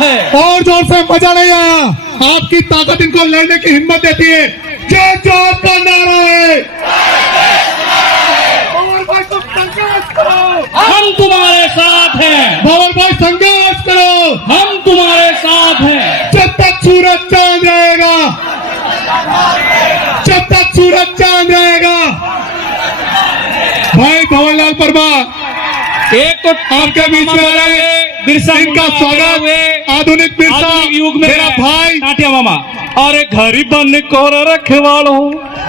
है। और जोर से मजा नहीं आया। आपकी ताकत इनको लड़ने की हिम्मत देती है। जय जोहर का नारा है। भंवर भाई तुम संघर्ष करो, हम तुम्हारे साथ हैं। भंवर भाई संघर्ष करो, हम तुम्हारे साथ हैं। जब तक सूरज चांद रहेगा, जब तक सूरज चांद रहेगा। भाई भंवरलाल परमार एक तो आपके बीच में आए, बिरसा इनका मुंडा स्वागत। हुए आधुनिक बिरसा आधुनिक युग में मेरा भाई। टाटिया मामा। अरे घरी बन को रखवालो,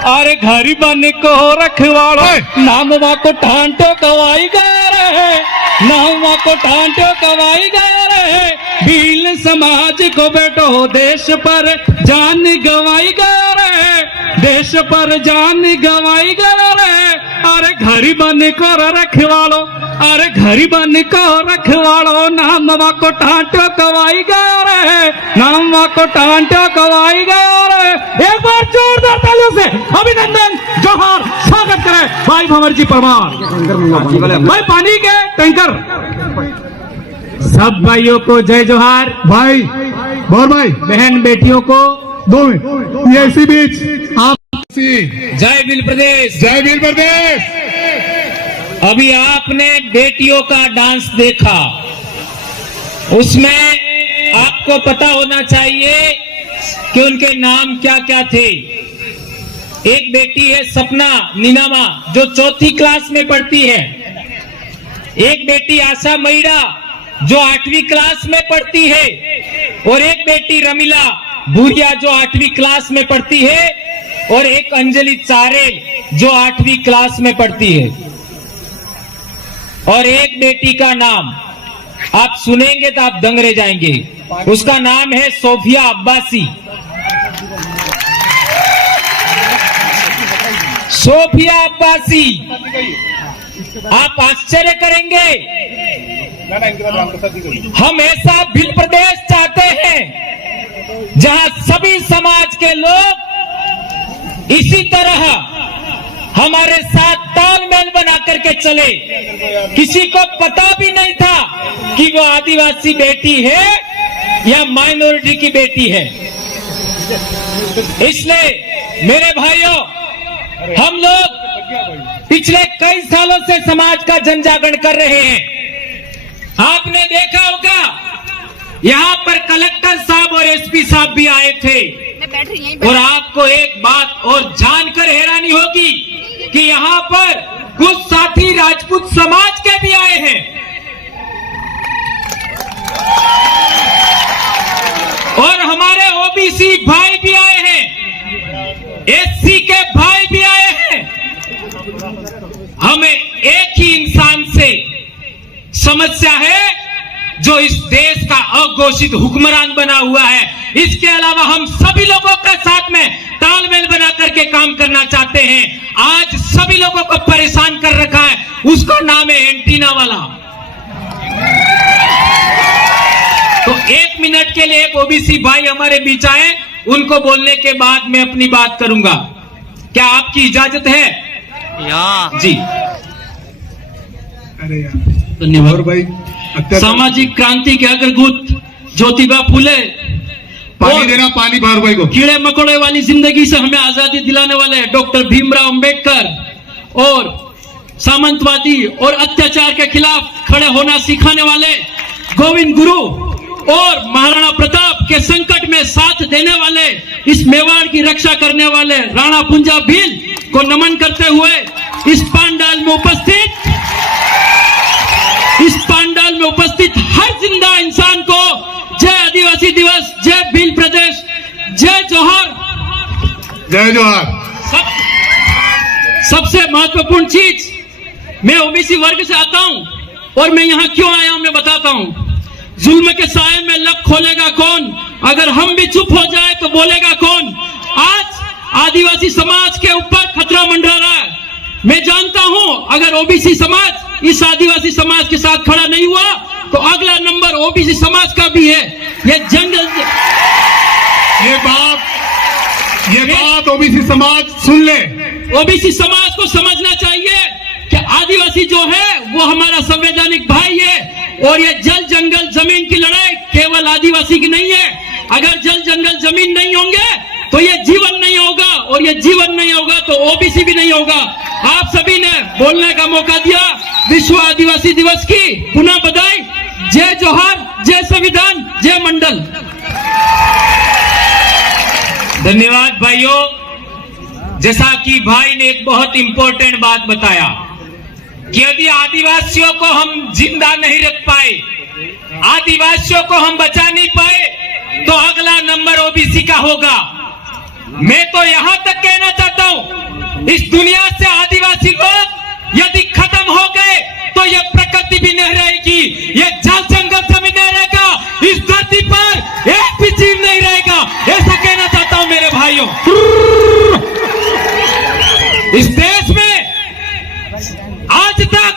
अरे घरी बन को रखवालो, नामवा को ठांटो कवाई गए रहे, नामवा को ठांटो कवाई गए रहे। भील समाज को बेटो देश पर जान गवाई गए रहे, देश पर जान गवाई गए रहे। अरे घरी बन को रखवालो, अरे घरी बन को रखवालो, नामवा को ठांटो कवाई गए रहे, नामवा को ठांटो कवाई गए रहे। एक बार जोरदार तालियों से अभिनंदन, जोहार, स्वागत करें भाई भंवर जी परमार। भाई पानी के टैंकर सब भाइयों को जय जोहार। भाई भंवर भाई, बहन बेटियों को 2 मिनट ये इसी बीच आप जय भील प्रदेश। जय भील प्रदेश। अभी आपने बेटियों का डांस देखा, उसमें आपको पता होना चाहिए कि उनके नाम क्या क्या थे। एक बेटी है सपना नीनामा जो 4th क्लास में पढ़ती है, एक बेटी आशा मैड़ा जो 8वीं क्लास में पढ़ती है, और एक बेटी रमीला भूरिया जो 8वीं क्लास में पढ़ती है, और एक अंजलि चारेल जो 8वीं क्लास में पढ़ती है। और एक बेटी का नाम आप सुनेंगे तो आप दंग रह जाएंगे, उसका नाम है सोफिया अब्बासी। सोफिया अब्बासी, आप आश्चर्य करेंगे। हम ऐसा भील प्रदेश चाहते हैं जहां सभी समाज के लोग इसी तरह हमारे साथ तालमेल बना करके चले। किसी को पता भी नहीं था कि वो आदिवासी बेटी है या माइनॉरिटी की बेटी है। इसलिए मेरे भाइयों, हम लोग पिछले कई सालों से समाज का जन जागरण कर रहे हैं। आपने देखा होगा यहाँ पर कलेक्टर साहब और एसपी साहब भी आए थे, और आपको एक बात और जानकर हैरानी होगी कि यहाँ पर कुछ साथी राजपूत समाज के भी आए हैं, और हमारे ओबीसी भाई भी आए हैं, एससी के भाई भी आए हैं। हमें एक ही इंसान से समस्या है जो इस देश का अघोषित हुक्मरान बना हुआ है। इसके अलावा हम सभी लोगों के साथ में तालमेल बना करके काम करना चाहते हैं। आज सभी लोगों को परेशान कर रखा है, उसका नाम है एंटीना वाला। तो 1 मिनट के लिए एक ओबीसी भाई हमारे बीच आए, उनको बोलने के बाद मैं अपनी बात करूंगा। क्या आपकी इजाजत है? जी धन्यवाद भाई। सामाजिक क्रांति के अग्रदूत ज्योतिबा फुले, पानी देना, पानी भंवर भाई को। कीड़े मकोड़े वाली जिंदगी से हमें आजादी दिलाने वाले डॉक्टर भीमराव अंबेडकर, और सामंतवादी और अत्याचार के खिलाफ खड़े होना सिखाने वाले गोविंद गुरु, और महाराणा प्रताप के संकट में साथ देने वाले, इस मेवाड़ की रक्षा करने वाले राणा पुंजा भील को नमन करते हुए इस पंडाल में उपस्थित हर जिंदा इंसान को जय आदिवासी दिवस, जय भील प्रदेश, जय जोहार। जय जोहार। सबसे महत्वपूर्ण चीज, मैं ओबीसी वर्ग से आता हूं, और मैं यहां क्यों आया हूं मैं बताता हूं। जुल्म के साए में लब खोलेगा कौन? अगर हम भी चुप हो जाए तो बोलेगा कौन? आज आदिवासी समाज के ऊपर खतरा मंडरा रहा है। मैं जानता हूं अगर ओबीसी समाज इस आदिवासी समाज के साथ खड़ा नहीं हुआ तो अगला नंबर ओबीसी समाज का भी है। ये जंगल, ये बात ओबीसी समाज सुन ले। ओबीसी समाज को समझना चाहिए कि आदिवासी जो है वो हमारा संवैधानिक भाई है, और ये जल जंगल जमीन की लड़ाई केवल आदिवासी की नहीं है। अगर जल जंगल जमीन नहीं होंगे तो ये जीवन नहीं होगा, और ये जीवन नहीं होगा तो ओबीसी भी नहीं होगा। आप सभी ने बोलने का मौका दिया। विश्व आदिवासी दिवस की पुनः बधाई। जय जोहार, जय संविधान, जय मंडल। धन्यवाद भाइयों। जैसा कि भाई ने एक बहुत इंपॉर्टेंट बात बताया कि यदि आदिवासियों को हम जिंदा नहीं रख पाए, आदिवासियों को हम बचा नहीं पाए, तो अगला नंबर ओबीसी का होगा। मैं तो यहां तक कहना चाहता हूं, इस दुनिया से आदिवासी लोग यदि खत्म हो गए तो ये प्रकृति भी नहीं रहेगी, ये जल जंगल से भी नहीं रहेगा, इस धरती पर एक भी जीव नहीं रहेगा। ऐसा कहना चाहता हूं मेरे भाइयों। इस देश में आज तक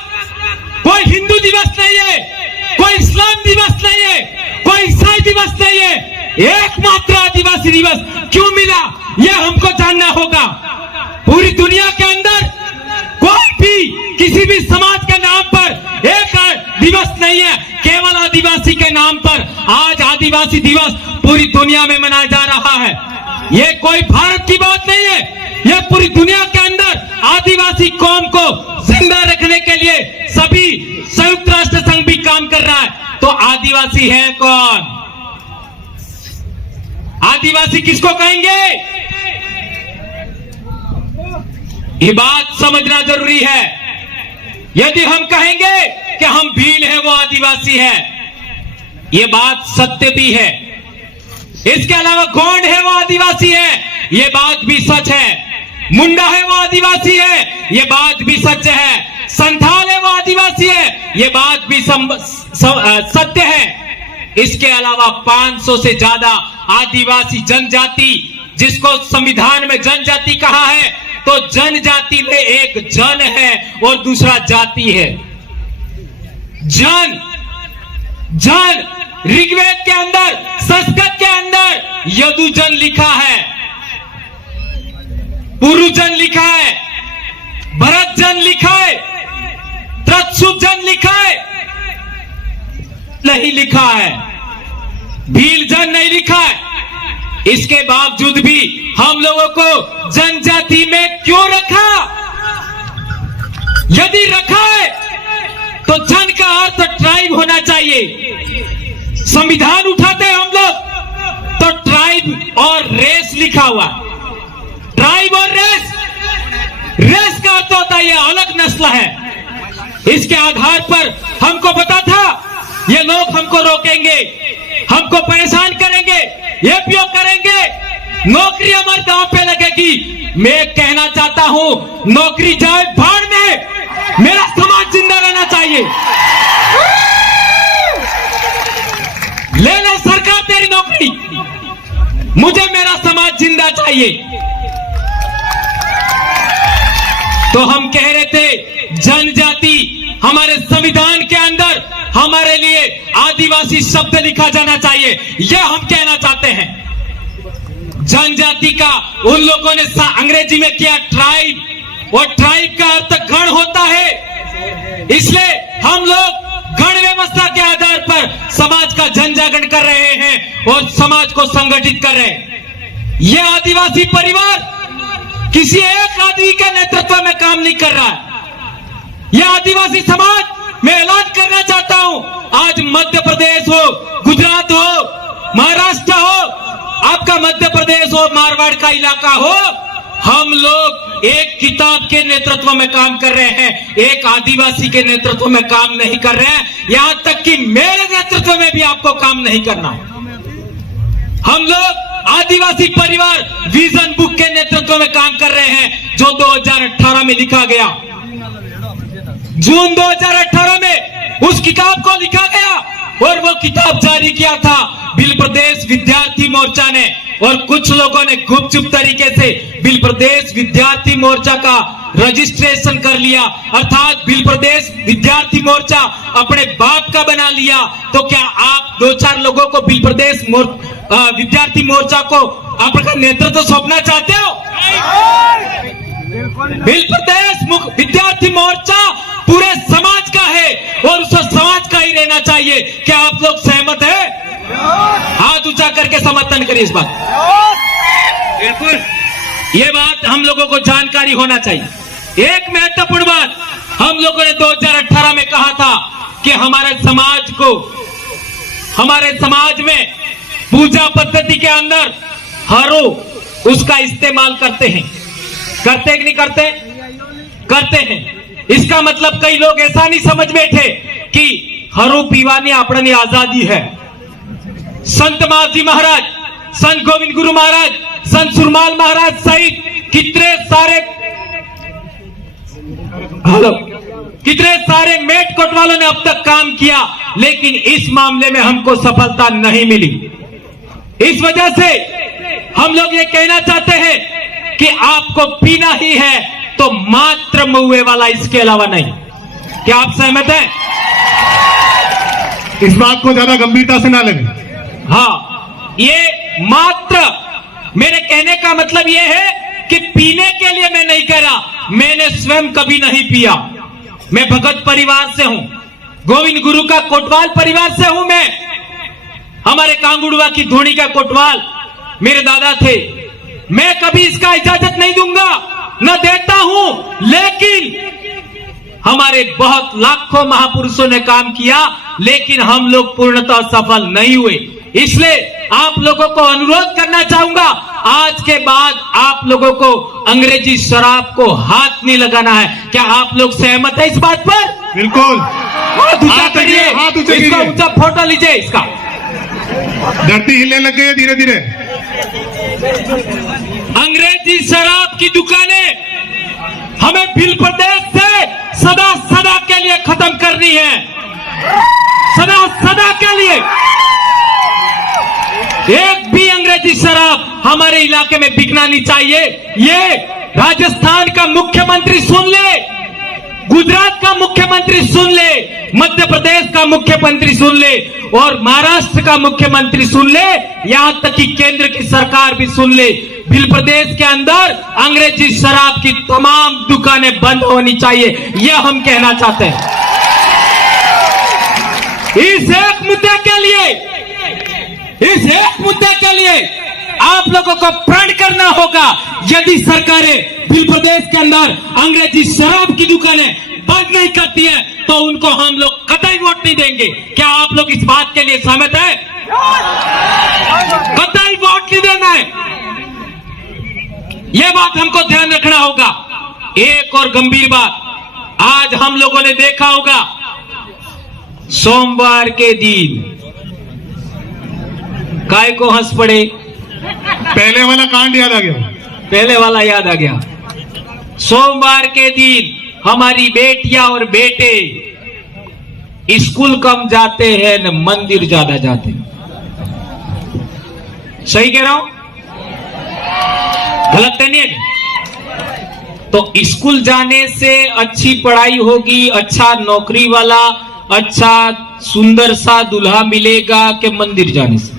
कोई हिंदू दिवस नहीं है, कोई इस्लाम दिवस नहीं है, कोई ईसाई दिवस नहीं है, एकमात्र आदिवासी दिवस क्यों मिला यह हमको जानना होगा। पूरी दुनिया के अंदर कोई भी किसी भी समाज के नाम पर एक दिवस नहीं है, केवल आदिवासी के नाम पर आज आदिवासी दिवस पूरी दुनिया में मनाया जा रहा है। यह कोई भारत की बात नहीं है, यह पूरी दुनिया के अंदर आदिवासी कौम को जिंदा रखने के लिए सभी संयुक्त राष्ट्र संघ भी काम कर रहा है। तो आदिवासी है कौन? आदिवासी किसको कहेंगे? ये बात समझना जरूरी है। यदि हम कहेंगे कि हम भील हैं वो आदिवासी है, ये बात सत्य भी है। इसके अलावा गोंड है वो आदिवासी है, ये बात भी सच है। मुंडा है वो आदिवासी है, ये बात भी सच है। संथाल है वो आदिवासी है, ये बात भी सत्य है। इसके अलावा 500 से ज्यादा आदिवासी जनजाति, जिसको संविधान में जनजाति कहा है, तो जनजाति में एक जन है और दूसरा जाति है। जन ऋग्वेद के अंदर, संस्कृत के अंदर यदुजन लिखा है, पुरुजन लिखा है, भरतजन लिखा है, त्रत्सुजन लिखा है, नहीं लिखा है, भीलजन नहीं लिखा है। इसके बावजूद भी हम लोगों को जनजाति में क्यों रखा? यदि रखा है तो जन का अर्थ ट्राइब होना चाहिए। संविधान उठाते हैं हम लोग तो ट्राइब और रेस लिखा हुआ। ट्राइब और रेस का अर्थ होता है ये अलग नस्ल है। इसके आधार पर हमको पता था ये लोग हमको रोकेंगे, हमको परेशान करेंगे, ये उपयोग करेंगे, नौकरी हमारे दांव पे लगेगी। मैं कहना चाहता हूं नौकरी जाए भाड़ में, मेरा समाज जिंदा रहना चाहिए। ले ले सरकार तेरी नौकरी, मुझे मेरा समाज जिंदा चाहिए। तो हम कह रहे थे जनजाति हमारे संविधान के अंदर हमारे लिए आदिवासी शब्द लिखा जाना चाहिए, यह हम कहना चाहते हैं। जनजाति का उन लोगों ने अंग्रेजी में किया ट्राइब, और ट्राइब का अर्थ गण होता है। इसलिए हम लोग गण व्यवस्था के आधार पर समाज का जनजागरण कर रहे हैं और समाज को संगठित कर रहे हैं। यह आदिवासी परिवार किसी एक आदमी के नेतृत्व में काम नहीं कर रहा है। यह आदिवासी समाज मैं ऐलान करना चाहता हूं, आज मध्य प्रदेश हो, गुजरात हो, महाराष्ट्र हो, आपका मध्य प्रदेश हो, मारवाड़ का इलाका हो, हम लोग एक किताब के नेतृत्व में काम कर रहे हैं, एक आदिवासी के नेतृत्व में काम नहीं कर रहे हैं। यहां तक कि मेरे नेतृत्व में भी आपको काम नहीं करना। हम लोग आदिवासी परिवार विजन बुक के नेतृत्व में काम कर रहे हैं, जो 2018 में लिखा गया। जून 2018 में उस किताब को लिखा गया और वो किताब जारी किया था भील प्रदेश विद्यार्थी मोर्चा ने, और कुछ लोगों ने गुपचुप तरीके से भील प्रदेश विद्यार्थी मोर्चा का रजिस्ट्रेशन कर लिया, अर्थात भील प्रदेश विद्यार्थी मोर्चा अपने बाप का बना लिया। तो क्या आप 2-4 लोगों को भील प्रदेश विद्यार्थी मोर्चा को आपका नेतृत्व सौंपना चाहते हो? भिल प्रदेश विद्यार्थी मोर्चा पूरे समाज का है और उस समाज का ही रहना चाहिए। क्या आप लोग सहमत है? हाथ ऊंचा करके समर्थन करिए इस बात। बिल्कुल, ये बात हम लोगों को जानकारी होना चाहिए। एक महत्वपूर्ण बात, हम लोगों ने 2018 में कहा था कि हमारे समाज में पूजा पद्धति के अंदर हरो उसका इस्तेमाल करते हैं कि नहीं करते? करते हैं। इसका मतलब कई लोग ऐसा नहीं समझ बैठे कि हरो पीवानी अपनी आजादी है। संत मावजी महाराज, संत गोविंद गुरु महाराज, संत सुरमाल महाराज सहित कितने सारे मेट कोतवालों ने अब तक काम किया, लेकिन इस मामले में हमको सफलता नहीं मिली। इस वजह से हम लोग ये कहना चाहते हैं कि आपको पीना ही है तो मात्र महुए वाला, इसके अलावा नहीं। क्या आप सहमत हैं? इस बात को ज्यादा गंभीरता से ना लें। हाँ, ये मात्र, मेरे कहने का मतलब ये है कि पीने के लिए मैं नहीं कह रहा, मैंने स्वयं कभी नहीं पिया। मैं भगत परिवार से हूं, गोविंद गुरु का कोटवाल परिवार से हूं मैं। हमारे कांगुड़वा की धोनी का कोटवाल मेरे दादा थे। मैं कभी इसका इजाजत नहीं दूंगा, न देता हूं, लेकिन हमारे बहुत लाखों महापुरुषों ने काम किया, लेकिन हम लोग पूर्णतः सफल नहीं हुए। इसलिए आप लोगों को अनुरोध करना चाहूंगा, आज के बाद आप लोगों को अंग्रेजी शराब को हाथ नहीं लगाना है। क्या आप लोग सहमत है इस बात पर? बिल्कुल। हाथ ऊंचा करिए, इसका ऊंचा फोटो लीजिए इसका। धरती हिलने लग गई है धीरे धीरे। अंग्रेजी शराब की दुकानें हमें भिल प्रदेश से सदा सदा के लिए खत्म करनी है, सदा सदा के लिए। एक भी अंग्रेजी शराब हमारे इलाके में बिकना नहीं चाहिए। ये राजस्थान का मुख्यमंत्री सुन ले, गुजरात का मुख्यमंत्री सुन ले, मध्य प्रदेश का मुख्यमंत्री सुन ले और महाराष्ट्र का मुख्यमंत्री सुन ले, यहां तक कि केंद्र की सरकार भी सुन ले। भिल प्रदेश के अंदर अंग्रेजी शराब की तमाम दुकानें बंद होनी चाहिए, यह हम कहना चाहते हैं। इस एक मुद्दे के लिए आप लोगों को प्रण करना होगा। यदि सरकारें भिल प्रदेश के अंदर अंग्रेजी शराब की दुकानें बंद नहीं करती है तो उनको हम लोग कतई वोट नहीं देंगे। क्या आप लोग इस बात के लिए सहमत है? कतई वोट नहीं देना है, यह बात हमको ध्यान रखना होगा। एक और गंभीर बात, आज हम लोगों ने देखा होगा सोमवार के दिन काय को हंस पड़े, पहले वाला कांड याद आ गया। पहले वाला याद आ गया। सोमवार के दिन हमारी बेटियां और बेटे स्कूल कम जाते हैं न मंदिर ज्यादा जाते हैं। सही कह रहा हूं? गलत तो नहीं है? तो स्कूल जाने से अच्छी पढ़ाई होगी, अच्छा नौकरी वाला, अच्छा सुंदर सा दूल्हा मिलेगा कि मंदिर जाने से?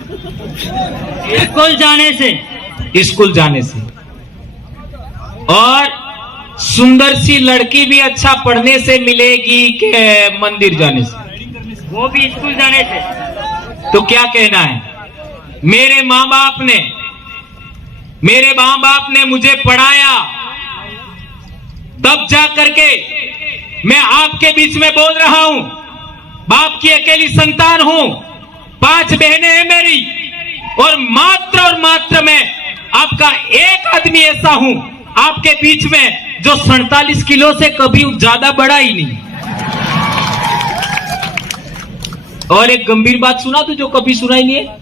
स्कूल जाने से। स्कूल जाने से। और सुंदर सी लड़की भी अच्छा पढ़ने से मिलेगी कि मंदिर जाने से? वो भी स्कूल जाने से। तो क्या कहना है? मेरे माँ बाप ने मुझे पढ़ाया, तब जा करके मैं आपके बीच में बोल रहा हूं। बाप की अकेली संतान हूं, 5 बहनें हैं मेरी, और मात्र मैं आपका एक आदमी ऐसा हूं आपके बीच में जो 47 किलो से कभी ज्यादा बड़ा ही नहीं। और एक गंभीर बात सुना तो जो कभी सुना ही नहीं है,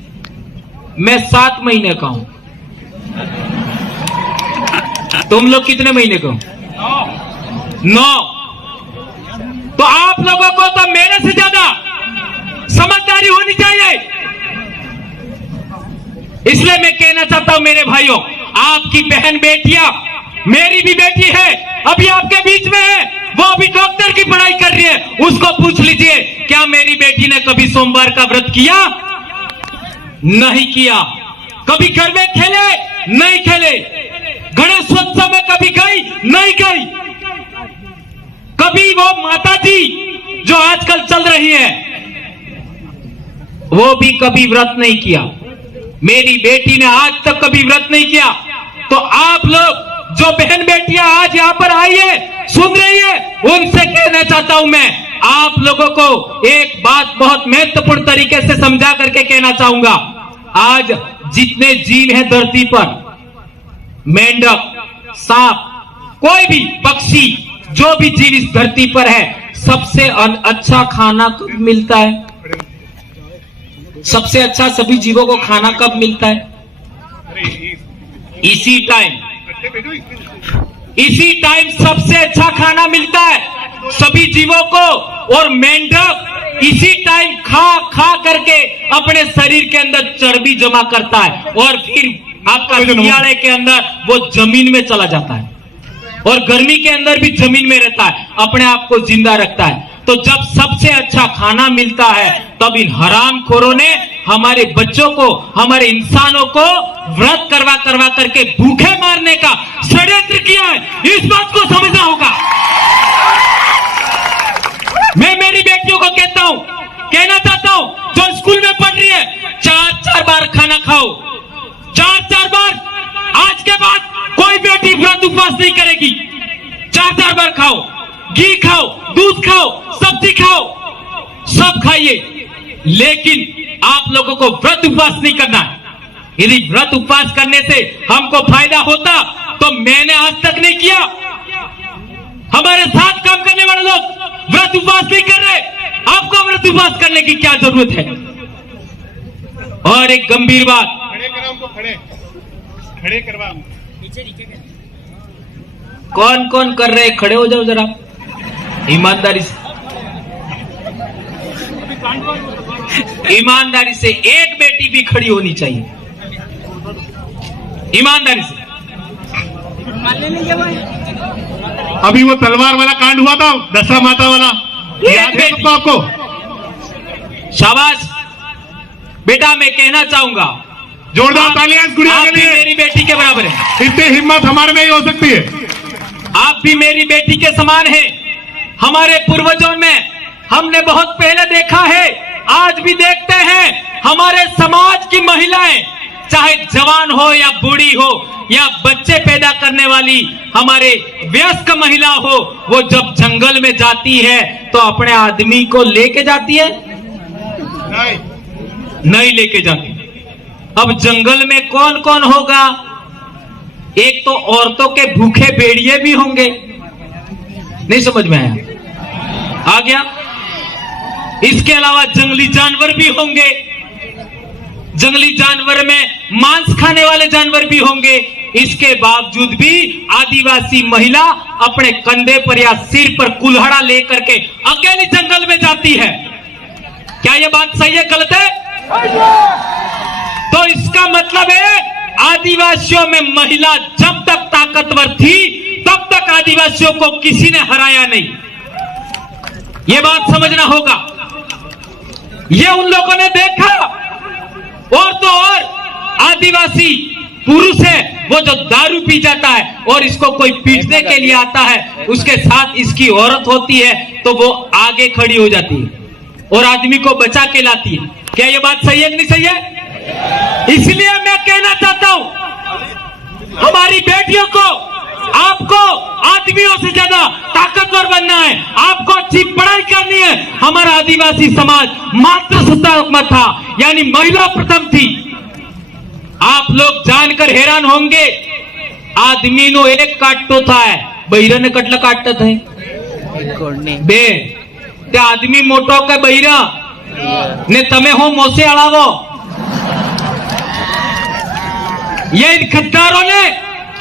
मैं 7 महीने का हूं। तुम लोग कितने महीने का हो? 9। तो आप लोगों को तो मेरे से ज्यादा समझदारी होनी चाहिए। इसलिए मैं कहना चाहता हूं मेरे भाइयों, आपकी बहन बेटियां, मेरी भी बेटी है, अभी आपके बीच में है, वो अभी डॉक्टर की पढ़ाई कर रही है। उसको पूछ लीजिए, क्या मेरी बेटी ने कभी सोमवार का व्रत किया? नहीं किया। कभी घर में खेले? नहीं खेले। गणेशोत्सव में कभी गई? नहीं गई। कभी वो माता जी जो आजकल चल रही है वो भी कभी व्रत नहीं किया। मेरी बेटी ने आज तक कभी व्रत नहीं किया। तो आप लोग जो बहन बेटियां आज यहां पर आई है, सुन रही है, उनसे कहना चाहता हूं मैं, आप लोगों को एक बात बहुत महत्वपूर्ण तरीके से समझा करके कहना चाहूंगा। आज जितने जीव हैं धरती पर, मेंढक, सांप, कोई भी पक्षी, जो भी जीव इस धरती पर है, सबसे अच्छा खाना कब मिलता है? सबसे अच्छा सभी जीवों को खाना कब मिलता है? इसी टाइम सबसे अच्छा खाना मिलता है सभी जीवों को। और मेंढक इसी टाइम खा करके अपने शरीर के अंदर चर्बी जमा करता है और फिर आपका हियाड़े के अंदर वो जमीन में चला जाता है और गर्मी के अंदर भी जमीन में रहता है, अपने आप को जिंदा रखता है। तो जब सबसे अच्छा खाना मिलता है तब इन हरामखोरों ने हमारे बच्चों को, हमारे इंसानों को व्रत करवा करके भूखे मारने का षड्यंत्र किया है। इस बात को समझना होगा। मैं मेरी बेटियों को कहना चाहता हूं, जो स्कूल में पढ़ रही है, 4-4 बार खाना खाओ, 4-4 बार। आज के बाद कोई बेटी व्रत उपवास नहीं करेगी। 4-4 बार खाओ, घी खाओ, दूध खाओ, सब्जी खाओ, सब खाइए, लेकिन आप लोगों को व्रत उपवास नहीं करना है। यदि व्रत उपवास करने से हमको फायदा होता तो मैंने आज तक नहीं किया। हमारे साथ काम करने वाले लोग व्रत उपवास नहीं कर रहे, आपको व्रत उपवास करने की क्या जरूरत है? और एक गंभीर बात, खड़े करवा, कौन कौन कर रहे? खड़े हो जाओ जरा ईमानदारी से। ईमानदारी से एक बेटी भी खड़ी होनी चाहिए, ईमानदारी से। अभी वो तलवार वाला कांड हुआ था, दशा माता वाला, याद है सबको? आपको शाबाश बेटा। मैं कहना चाहूंगा, जोरदार तालियां इस गुड़िया के लिए। मेरी बेटी के बराबर है। इतनी हिम्मत हमारे में ही हो सकती है। आप भी मेरी बेटी के समान हैं। हमारे पूर्वजों में हमने बहुत पहले देखा है, आज भी देखते हैं, हमारे समाज की महिलाएं, चाहे जवान हो या बूढ़ी हो या बच्चे पैदा करने वाली हमारे वयस्क महिला हो, वो जब जंगल में जाती है तो अपने आदमी को लेके जाती है? नहीं लेके जाती। अब जंगल में कौन कौन होगा? एक तो औरतों के भूखे भेड़िए भी होंगे। नहीं समझ में आया? आ गया? इसके अलावा जंगली जानवर भी होंगे। जंगली जानवर में मांस खाने वाले जानवर भी होंगे। इसके बावजूद भी आदिवासी महिला अपने कंधे पर या सिर पर कुल्हाड़ा लेकर के अकेली जंगल में जाती है। क्या यह बात सही है, गलत है? तो इसका मतलब है आदिवासियों में महिला जब तक ताकतवर थी तब तक आदिवासियों को किसी ने हराया नहीं। यह बात समझना होगा। यह उन लोगों ने देखा। और तो और आदिवासी पुरुष है वो जो दारू पी जाता है और इसको कोई पीटने के लिए आता है, उसके साथ इसकी औरत होती है तो वो आगे खड़ी हो जाती है और आदमी को बचा के लाती है। क्या ये बात सही है कि नहीं सही है? इसलिए मैं कहना चाहता हूं, हमारी बेटियों को, आपको आदमियों से ज्यादा ताकतवर बनना है, आपको अच्छी पढ़ाई करनी है। हमारा आदिवासी समाज मातृसत्तात्मक था, यानी महिला प्रथम थी। आप लोग जानकर हैरान होंगे, आदमी नो एक काटतो था, बहिरा ने कटला काटत है बे ते आदमी मोटो के बहिरा ने तमे हो मोसे अड़ावो। ये इन गद्दारों ने,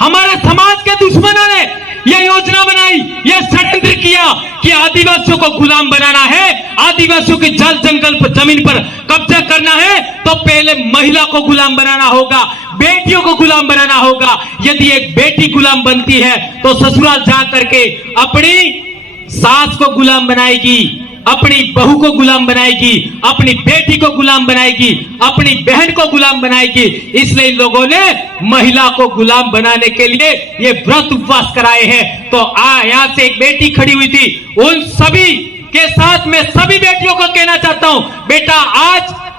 हमारे समाज के दुश्मनों ने यह योजना बनाई, यह षड्यंत्र किया कि आदिवासियों को गुलाम बनाना है, आदिवासियों के जल जंगल पर जमीन पर कब्जा करना है तो पहले महिला को गुलाम बनाना होगा, बेटियों को गुलाम बनाना होगा। यदि एक बेटी गुलाम बनती है तो ससुराल जा करके अपनी सास को गुलाम बनाएगी, अपनी बहू को गुलाम बनाएगी, अपनी बेटी को गुलाम बनाएगी, अपनी बहन को गुलाम बनाएगी। इसलिए इन लोगों ने महिला को गुलाम बनाने के लिए ये व्रत उपवास कराए हैं। तो यहाँ से एक बेटी खड़ी हुई थी, उन सभी के साथ मैं सभी बेटियों को कहना चाहता हूं, बेटा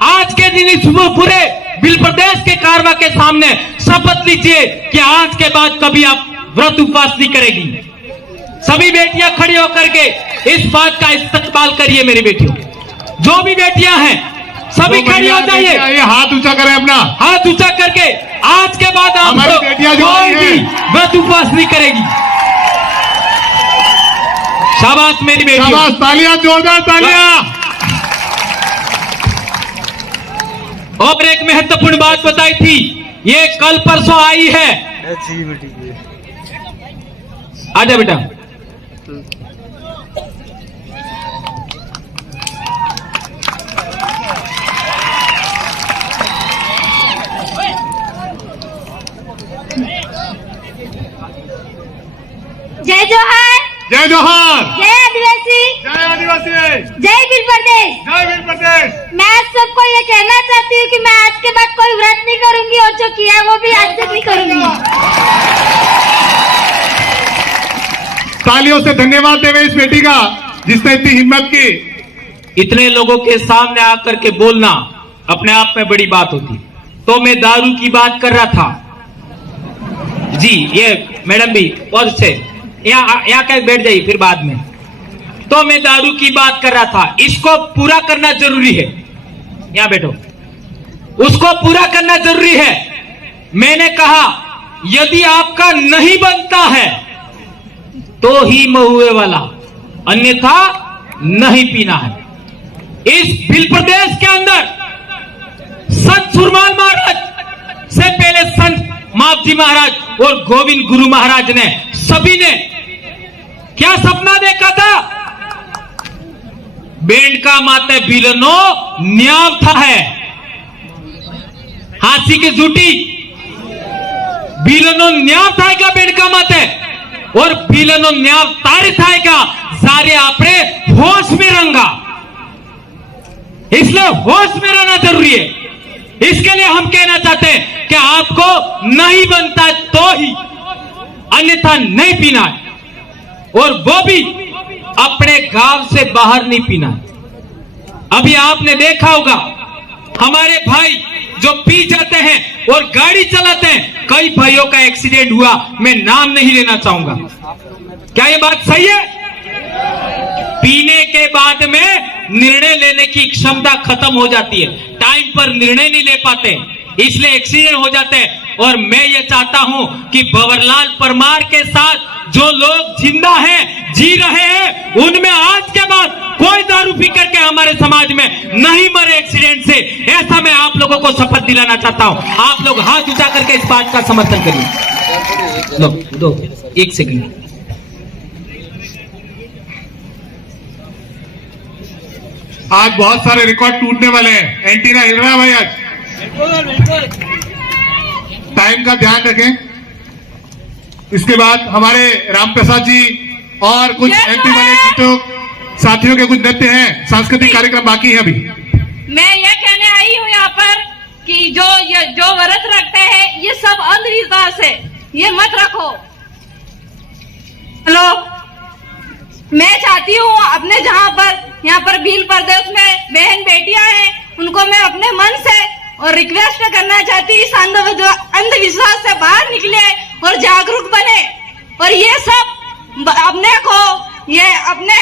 आज के दिन इस पूरे बिल प्रदेश के कारवा के सामने शपथ लीजिए कि आज के बाद कभी आप व्रत उपवास नहीं करेगी। सभी बेटियां खड़ी होकर के इस बात का इस्तकबाल करिए। मेरी बेटियों, जो भी बेटियां हैं सभी खड़ी हो जाइए, हाथ ऊंचा करें, अपना हाथ ऊंचा करके आज के बाद आप कोई भी व्रत उपवास नहीं करेगी। शाबाश मेरी बेटियों, शाबाश, तालियां, जोरदार तालियां। और एक महत्वपूर्ण बात बताई थी, ये कल परसों आई है। आजा बेटा, जय जोहार, जय जोहार, जय आदिवासी, जय आदिवासी, जय बिल प्रदेश, जय बिल प्रदेश। मैं आप सबको ये कहना चाहती हूँ कि मैं आज के बाद कोई व्रत नहीं करूंगी और जो किया है वो भी आज से नहीं करूंगी। तालियों से धन्यवाद देवे इस बेटी का जिसने इतनी हिम्मत की। इतने लोगों के सामने आकर के बोलना अपने आप में बड़ी बात होती। तो मैं दारू की बात कर रहा था जी, ये मैडम भी बहुत अच्छे, यहाँ कहीं बैठ जाइए फिर बाद में। तो मैं दारू की बात कर रहा था, इसको पूरा करना जरूरी है। यहाँ बैठो, उसको पूरा करना जरूरी है। मैंने कहा यदि आपका नहीं बनता है तो ही महुए वाला, अन्यथा नहीं पीना है। इस बिल प्रदेश के अंदर संत सुरमाल महाराज से पहले संत मापजी महाराज और गोविंद गुरु महाराज ने सभी ने क्या सपना देखा था? बेंड का माते बिलनो न्याव था है, हाथी की जूटी बिलनो न्याव था क्या बेंड का माते, और बिलनो न्याव तारी था क्या सारे आपने होश में रंगा। इसलिए होश में रहना जरूरी है। इसके लिए हम कहना चाहते हैं कि आपको नहीं बनता तो ही, अन्यथा नहीं पीना है, और वो भी अपने गांव से बाहर नहीं पीना। अभी आपने देखा होगा हमारे भाई जो पी जाते हैं और गाड़ी चलाते हैं, कई भाइयों का एक्सीडेंट हुआ, मैं नाम नहीं लेना चाहूंगा। क्या ये बात सही है? पीने के बाद में निर्णय लेने की क्षमता खत्म हो जाती है, टाइम पर निर्णय नहीं ले पाते, इसलिए एक्सीडेंट हो जाते हैं। और मैं ये चाहता हूं कि भंवरलाल परमार के साथ जो लोग जिंदा हैं, जी रहे हैं, उनमें आज के बाद कोई दारू पी करके हमारे समाज में नहीं मरे एक्सीडेंट से। ऐसा मैं आप लोगों को शपथ दिलाना चाहता हूं। आप लोग हाथ उठा करके इस बात का समर्थन करिए। दो एक सेकंड। आज बहुत सारे रिकॉर्ड टूटने वाले हैं, एंटीना हिल रहा है भाई। आज टाइम का ध्यान रखें। इसके बाद हमारे रामप्रसाद जी और कुछ एमपी वाले साथियों के कुछ नृत्य हैं, सांस्कृतिक कार्यक्रम बाकी हैं अभी। मैं ये कहने आई हूँ यहाँ पर कि जो व्रत रखते हैं ये सब अंधविश्वास है, ये मत रखो। हेलो, मैं चाहती हूँ अपने जहाँ पर यहाँ पर भील प्रदेश में बहन बेटियां हैं, उनको मैं अपने मन से और रिक्वेस्ट करना चाहती हूँ, इस अंधविश्वास से बाहर निकले और जागरूक बने, और ये सब अपने को, ये अपने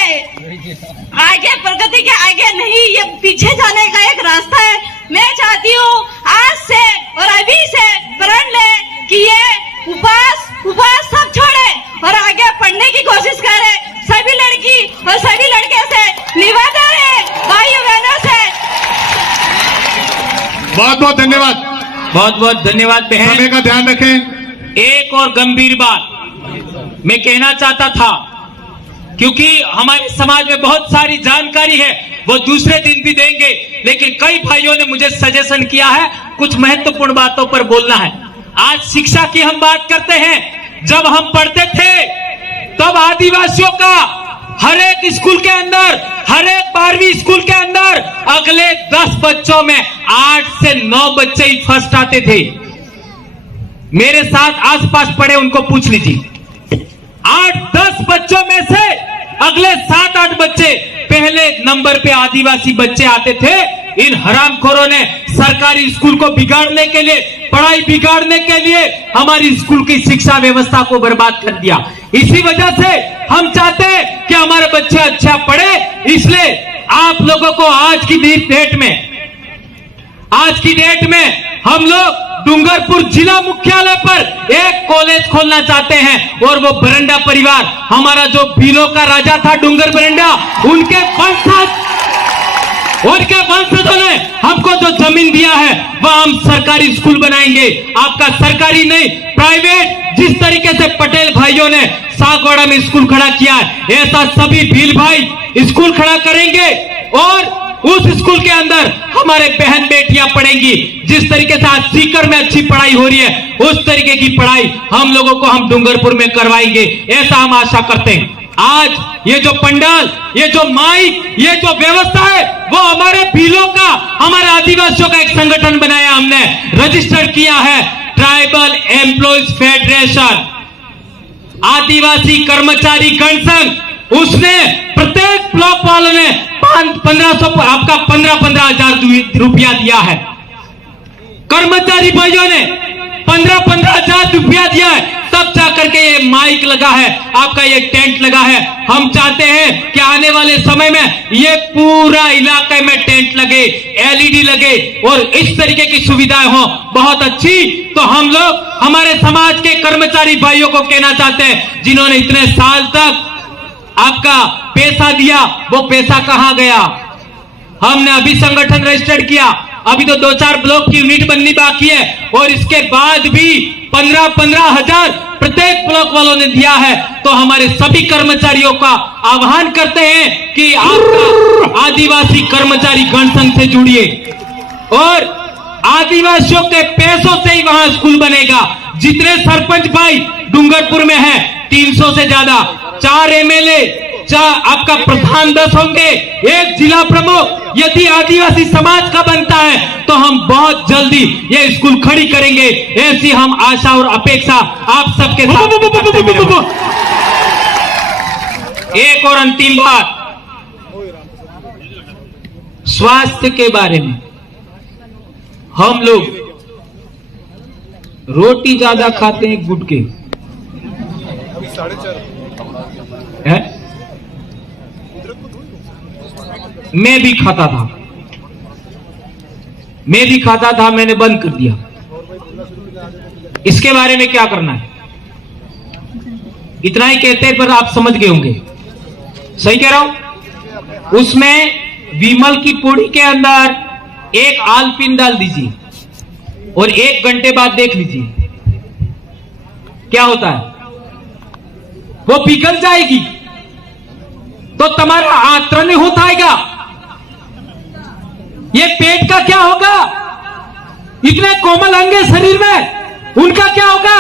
आगे प्रगति के आगे नहीं, ये पीछे जाने का एक रास्ता है। मैं चाहती हूँ आज से और अभी से प्रण ले कि ये उपवास सब छोड़े और आगे पढ़ने की कोशिश करे। सभी लड़की और सभी लड़के से निवेदन है, भाइयों बहनों से। बहुत बहुत धन्यवाद, बहुत बहुत धन्यवाद बहन। समय का ध्यान रखें। एक और गंभीर बात मैं कहना चाहता था, क्योंकि हमारे समाज में बहुत सारी जानकारी है, वो दूसरे दिन भी देंगे, लेकिन कई भाइयों ने मुझे सजेशन किया है कुछ महत्वपूर्ण बातों पर बोलना है। आज शिक्षा की हम बात करते हैं। जब हम पढ़ते थे तब आदिवासियों का हर एक स्कूल के अंदर, हर एक 12वीं स्कूल के अंदर अगले 10 बच्चों में 8 से 9 बच्चे ही फर्स्ट आते थे। मेरे साथ आसपास पड़े उनको पूछ लीजिए, 8-10 बच्चों में से अगले 7-8 बच्चे पहले नंबर पे आदिवासी बच्चे आते थे। इन हरामखोरों ने सरकारी स्कूल को बिगाड़ने के लिए, पढ़ाई बिगाड़ने के लिए हमारी स्कूल की शिक्षा व्यवस्था को बर्बाद कर दिया। इसी वजह से हम चाहते हैं कि हमारे बच्चे अच्छा पढ़े। इसलिए आप लोगों को आज की डेट में हम लोग डूंगरपुर जिला मुख्यालय पर एक कॉलेज खोलना चाहते हैं, और वो बरंडा परिवार, हमारा जो भीलों का राजा था डूंगर बरंडा, उनके वंशजों ने हमको जो जमीन दिया है वह हम सरकारी स्कूल बनाएंगे। आपका सरकारी नहीं, प्राइवेट। जिस तरीके से पटेल भाइयों ने सागवाड़ा में स्कूल खड़ा किया है, ऐसा सभी भील भाई स्कूल खड़ा करेंगे, और उस स्कूल के अंदर हमारे बहन बेटियां पढ़ेंगी। जिस तरीके से आज सीकर में अच्छी पढ़ाई हो रही है, उस तरीके की पढ़ाई हम लोगों को हम डूंगरपुर में करवाएंगे, ऐसा हम आशा करते हैं। आज ये जो पंडाल, ये जो माइक, ये जो व्यवस्था है, वो हमारे भीलों का, हमारे आदिवासियों का एक संगठन बनाया, हमने रजिस्टर किया है, ट्राइबल एम्प्लॉयज फेडरेशन, आदिवासी कर्मचारी गण संघ। उसने प्रत्येक ब्लॉक वालों ने 1500 आपका 15,000 रुपया दिया है। कर्मचारी भाइयों ने 15,000 रुपया दिया है, तब जाकर के ये माइक लगा है, आपका ये टेंट लगा है। हम चाहते हैं कि आने वाले समय में ये पूरा इलाके में टेंट लगे, एलईडी लगे, और इस तरीके की सुविधाएं हो बहुत अच्छी। तो हम लोग हमारे समाज के कर्मचारी भाइयों को कहना चाहते हैं, जिन्होंने इतने साल तक आपका पैसा दिया, वो पैसा कहां गया? हमने अभी संगठन रजिस्टर्ड किया, अभी तो 2-4 ब्लॉक की यूनिट बननी बाकी है, और इसके बाद भी 15-15 हजार प्रत्येक ब्लॉक वालों ने दिया है। तो हमारे सभी कर्मचारियों का आह्वान करते हैं कि आपका आदिवासी कर्मचारी गण संघ से जुड़िए, और आदिवासियों के पैसों से ही वहां स्कूल बनेगा। जितने सरपंच भाई डूंगरपुर में है, 300 से ज्यादा, 4 एमएलए, आपका प्रधान 10 होंगे, 1 जिला प्रमुख। यदि आदिवासी समाज का बनता है तो हम बहुत जल्दी ये स्कूल खड़ी करेंगे, ऐसी हम आशा और अपेक्षा आप सबके साथ करते हैं। एक और अंतिम बात, स्वास्थ्य के बारे में। हम लोग रोटी ज्यादा खाते हैं, गुटके है? मैं भी खाता था, मैंने बंद कर दिया। इसके बारे में क्या करना है? इतना ही कहते हैं, पर आप समझ गए होंगे, सही कह रहा हूं। उसमें विमल की पूड़ी के अंदर एक आलपिन डाल दीजिए, और 1 घंटे बाद देख लीजिए क्या होता है। वो पिघल जाएगी तो तुम्हारा आंतरण हो जाएगा। ये पेट का क्या होगा? इतने कोमल अंग है शरीर में, उनका क्या होगा?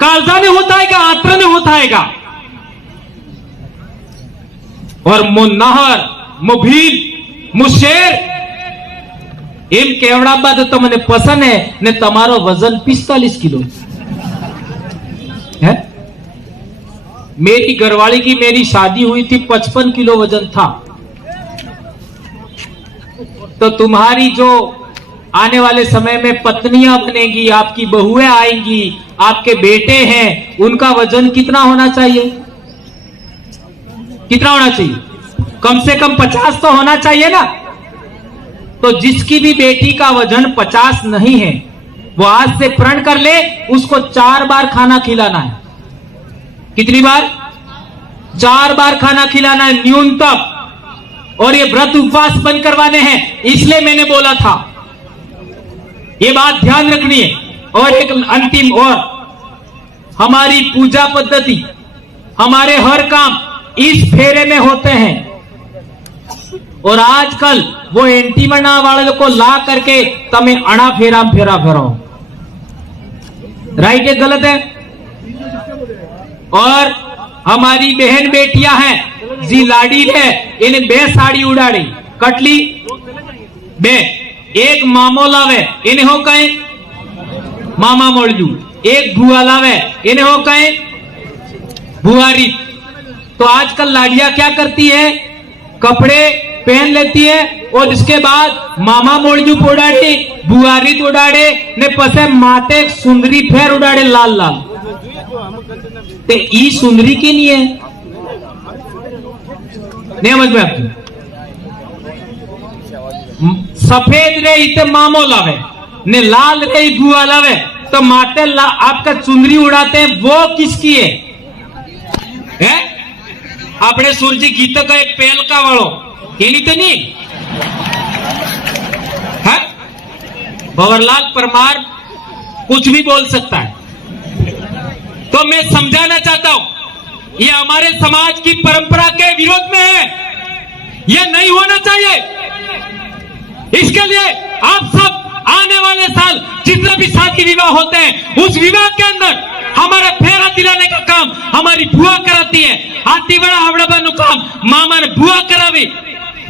कालजाने होता है, आंतरण होता है। और मु नहर, मु भील, मु शेर एम केवड़ा बात तो મને પસંદ है ने તમારો वजन 45 किलो है। मेरी घरवाली की मेरी शादी हुई थी, 55 किलो वजन था। तो तुम्हारी जो आने वाले समय में पत्नियां बनेगी, आपकी बहुएं आएंगी, आपके बेटे हैं, उनका वजन कितना होना चाहिए? कितना होना चाहिए? कम से कम 50 तो होना चाहिए ना। तो जिसकी भी बेटी का वजन 50 नहीं है, वो आज से प्रण कर ले, उसको 4 बार खाना खिलाना है। कितनी बार? 4 बार खाना खिलाना है न्यूनतम। और ये व्रत उपवास बंद करवाने हैं, इसलिए मैंने बोला था, ये बात ध्यान रखनी है। और एक अंतिम, और हमारी पूजा पद्धति, हमारे हर काम इस फेरे में होते हैं। और आजकल वो एंटीमना वाले को ला करके तमें अणा फेरा फेराओ, राइट है गलत है? और हमारी बहन बेटियां हैं जी लाडी ने इन्हें 2 साड़ी उड़ाड़ी कटली 2 एक मामो लावे इन्हें हो कहे मामा मोड़जू एक भुआ लावे इन्हें हो कहे भुआरी। तो आजकल लाड़ियां क्या करती है कपड़े पहन लेती है और इसके बाद मामा मोड़जू उड़ाड़े बुआरी उड़ाड़े ने पसे माते सुंदरी फेर उड़ाड़े लाल लाल ते ई सुंदरी की नहीं है नहीं समझ में आपकी सफेद रे इते मामो लावे ने लाल रे बुआ लावे तो माते आपका चुंदरी उड़ाते हैं वो किसकी है? अपने सूरजी गीत का एक पेल का वालों ये तो नहीं है? भंवरलाल परमार कुछ भी बोल सकता है। तो मैं समझाना चाहता हूं ये हमारे समाज की परंपरा के विरोध में है, ये नहीं होना चाहिए। इसके लिए आप सब आने वाले साल जितने भी शादी विवाह होते हैं उस विवाह के अंदर हमारा फेरा दिलाने का काम हमारी बुआ कराती है। हाथी बड़ा हावड़ा बानु काम मामा ने बुआ करावी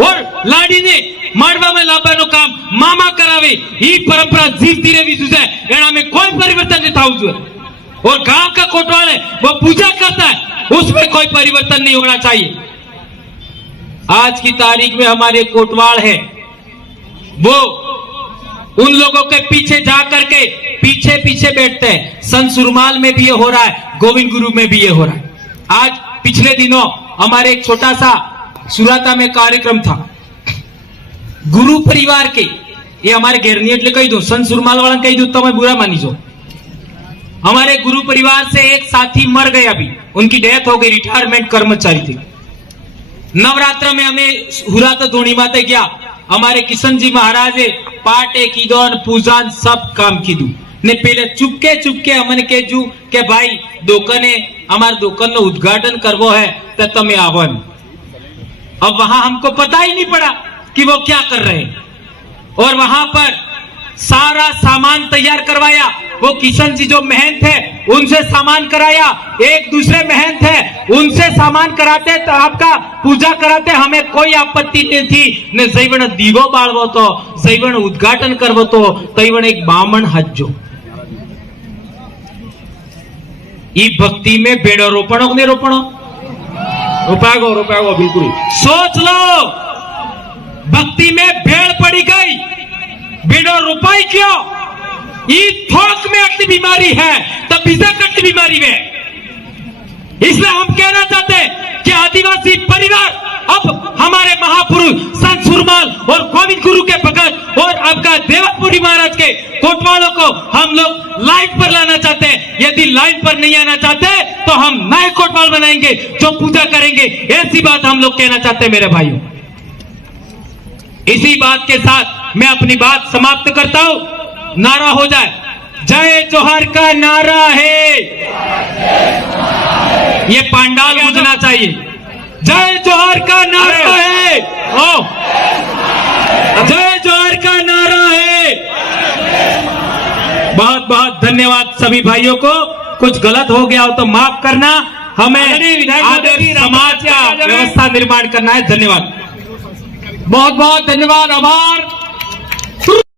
और लाडी ने माडवा में लाबानु काम मामा करावी। ये परंपरा जीवती रही है, एना में कोई परिवर्तन नहीं था उसमें। और गांव का कोटवाल है वो पूजा करता है उसमें कोई परिवर्तन नहीं होना चाहिए। आज की तारीख में हमारे कोटवाल है वो उन लोगों के पीछे जा करके पीछे पीछे बैठते हैं। संत सुरमाल में भी ये हो रहा है, गोविंद गुरु में भी ये हो रहा है। आज पिछले दिनों हमारे एक छोटा सा सुराता में कार्यक्रम था गुरु परिवार के, ये हमारे घेरनी एटले कही दो संत सुरमाल वाला कही दो तो मैं बुरा मानी जो। हमारे गुरु परिवार से एक साथी मर गए, अभी उनकी डेथ हो गई, रिटायरमेंट कर्मचारी थे। नवरात्र में हमें हुराता धोनी माते गया, हमारे किशन जी महाराज पाटे कीदोन पूजान सब काम कीधु ने पहले चुपके चुपके हमने केजू के भाई दुकाने हमारे दुकान नो उद्घाटन करवो है तो तमे आवो। अब वहां हमको पता ही नहीं पड़ा कि वो क्या कर रहे हैं और वहां पर सारा सामान तैयार करवाया। वो किशन जी जो महंत है उनसे सामान कराया, एक दूसरे महंत है उनसे सामान कराते तो आपका पूजा कराते, हमें कोई आपत्ति नहीं थी। ने जैवण दीवो बाळवो तो जैवण उद्घाटन करवो तो तैवण एक बामण हज्जो। ई भक्ति में बेड़ो रोपणो ने रोपणो रुपागो बिल्कुल सोच लो। भक्ति में भेड़ पड़ी गई, बेड़ो रुपाई क्यों? ये थोक में अगली बीमारी है तब बिजक अगली बीमारी में। इसलिए हम कहना चाहते हैं कि आदिवासी परिवार अब हमारे महापुरुष संत सुरमाल और गोविंद गुरु के भगत और आपका देवपुरी महाराज के कोटवालों को हम लोग लाइन पर लाना चाहते हैं। यदि लाइन पर नहीं आना चाहते तो हम नए कोटवाल बनाएंगे जो पूजा करेंगे, ऐसी बात हम लोग कहना चाहते हैं मेरे भाइयों। इसी बात के साथ मैं अपनी बात समाप्त करता हूं। नारा हो जाए, जय जोहार का नारा है, ये पांडाल गूंजना चाहिए। जय जोहार का नारा है, ओ जय जोहार का नारा है। बहुत बहुत धन्यवाद सभी भाइयों को। कुछ गलत हो गया हो तो माफ करना, हमें आदर्श समाज का व्यवस्था निर्माण करना है। धन्यवाद, बहुत बहुत धन्यवाद, आभार।